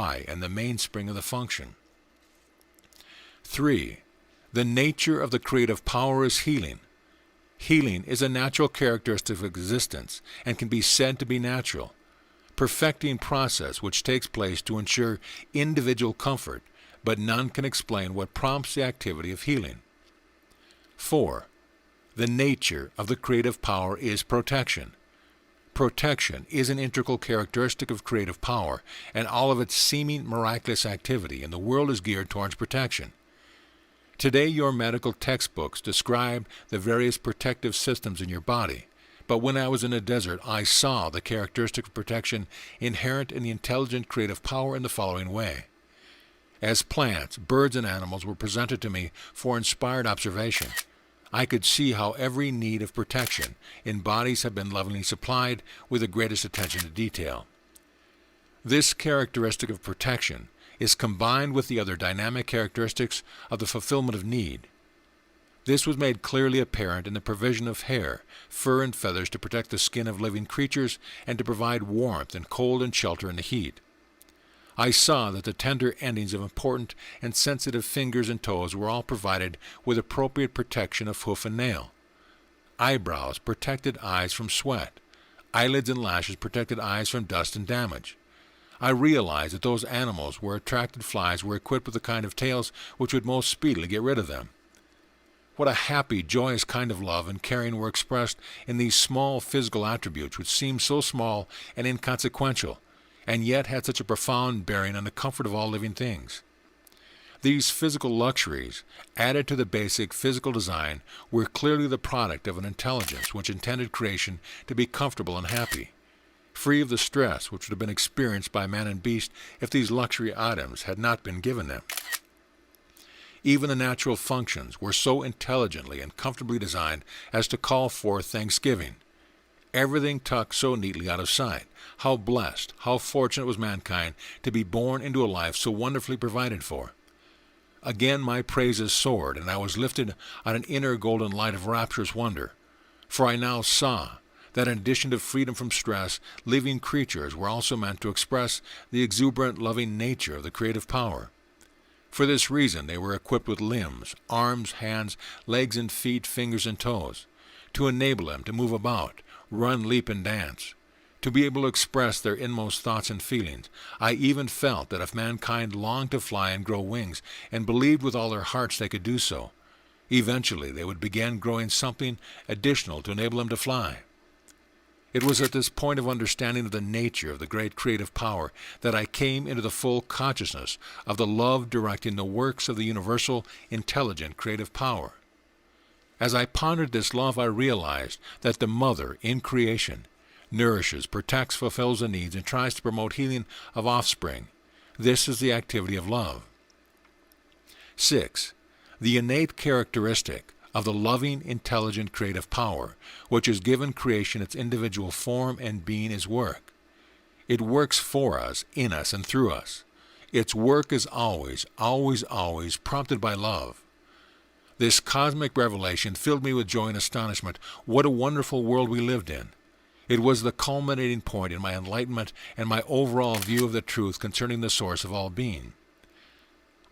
why and the mainspring of the function. 3. The nature of the creative power is healing. Healing is a natural characteristic of existence and can be said to be natural, perfecting process which takes place to ensure individual comfort, but none can explain what prompts the activity of healing. 4. The nature of the creative power is protection. Protection is an integral characteristic of creative power, and all of its seeming miraculous activity in the world is geared towards protection. Today your medical textbooks describe the various protective systems in your body, but when I was in the desert I saw the characteristic of protection inherent in the intelligent creative power in the following way. As plants, birds, and animals were presented to me for inspired observation, I could see how every need of protection in bodies had been lovingly supplied with the greatest attention to detail. This characteristic of protection is combined with the other dynamic characteristics of the fulfillment of need. This was made clearly apparent in the provision of hair, fur, and feathers to protect the skin of living creatures and to provide warmth and cold and shelter in the heat. I saw that the tender endings of important and sensitive fingers and toes were all provided with appropriate protection of hoof and nail. Eyebrows protected eyes from sweat. Eyelids and lashes protected eyes from dust and damage. I realized that those animals where attracted flies were equipped with the kind of tails which would most speedily get rid of them. What a happy, joyous kind of love and caring were expressed in these small physical attributes which seemed so small and inconsequential, and yet had such a profound bearing on the comfort of all living things. These physical luxuries, added to the basic physical design, were clearly the product of an intelligence which intended creation to be comfortable and happy, free of the stress which would have been experienced by man and beast if these luxury items had not been given them. Even the natural functions were so intelligently and comfortably designed as to call forth thanksgiving. Everything tucked so neatly out of sight. How blessed, how fortunate was mankind to be born into a life so wonderfully provided for. Again my praises soared, and I was lifted on an inner golden light of rapturous wonder, for I now saw that in addition to freedom from stress, living creatures were also meant to express the exuberant, loving nature of the creative power. For this reason they were equipped with limbs, arms, hands, legs and feet, fingers and toes, to enable them to move about, run, leap, and dance, to be able to express their inmost thoughts and feelings. I even felt that if mankind longed to fly and grow wings, and believed with all their hearts they could do so, eventually they would begin growing something additional to enable them to fly. It was at this point of understanding of the nature of the great creative power that I came into the full consciousness of the love directing the works of the universal, intelligent creative power. As I pondered this love, I realized that the Mother in creation nourishes, protects, fulfills the needs, and tries to promote healing of offspring. This is the activity of love. 6. The innate characteristic of the loving, intelligent, creative power, which has given creation its individual form and being, is work. It works for us, in us, and through us. Its work is always, always, always prompted by love. This cosmic revelation filled me with joy and astonishment. What a wonderful world we lived in! It was the culminating point in my enlightenment and my overall view of the truth concerning the source of all being.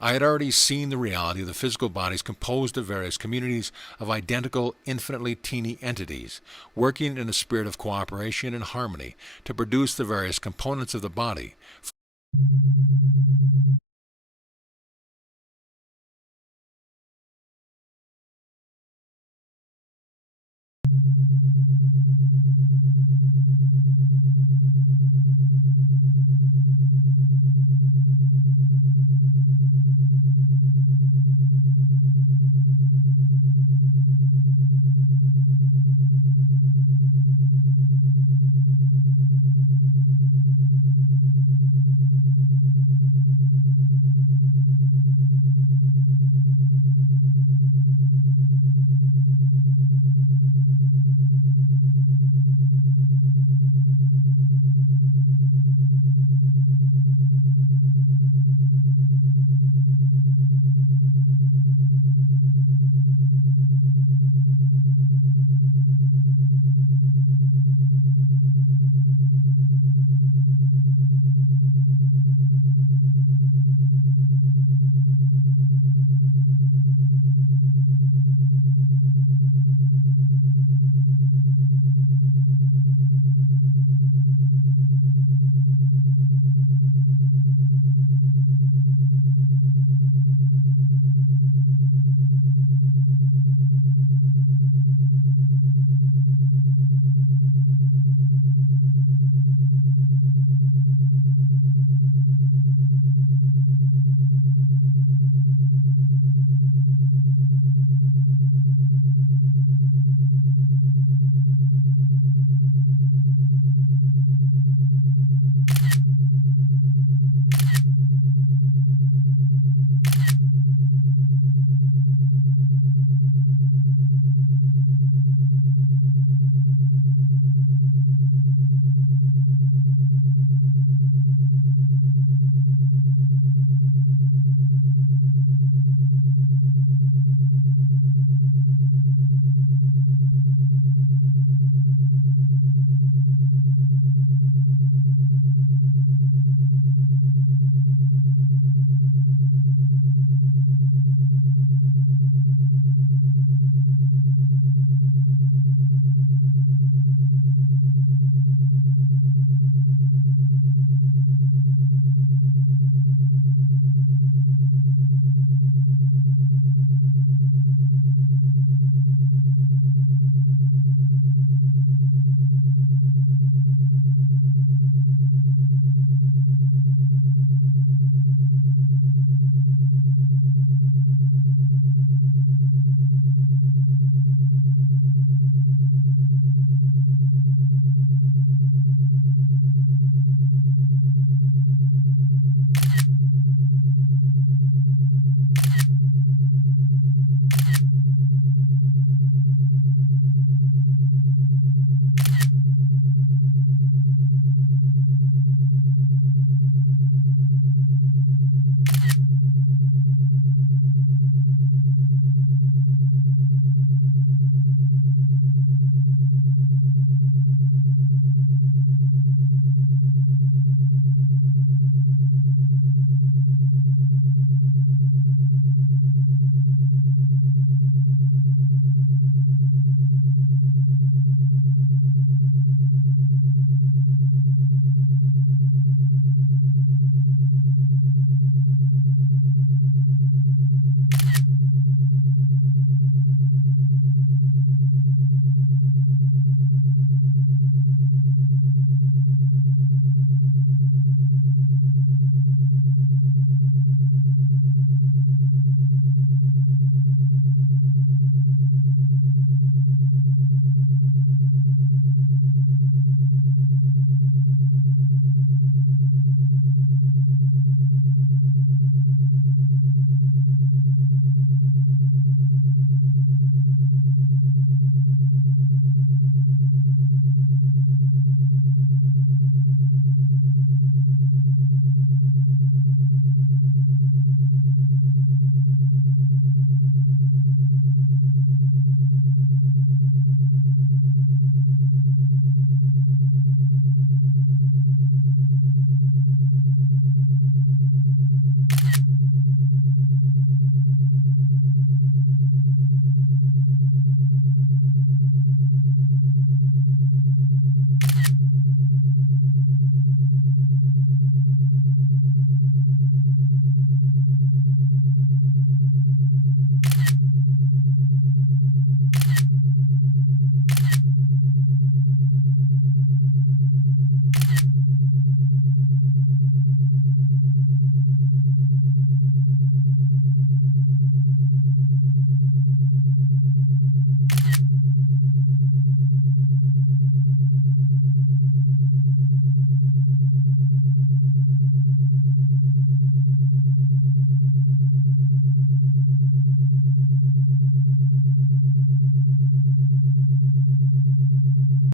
I had already seen the reality of the physical bodies composed of various communities of identical, infinitely teeny entities, working in a spirit of cooperation and harmony to produce the various components of the body.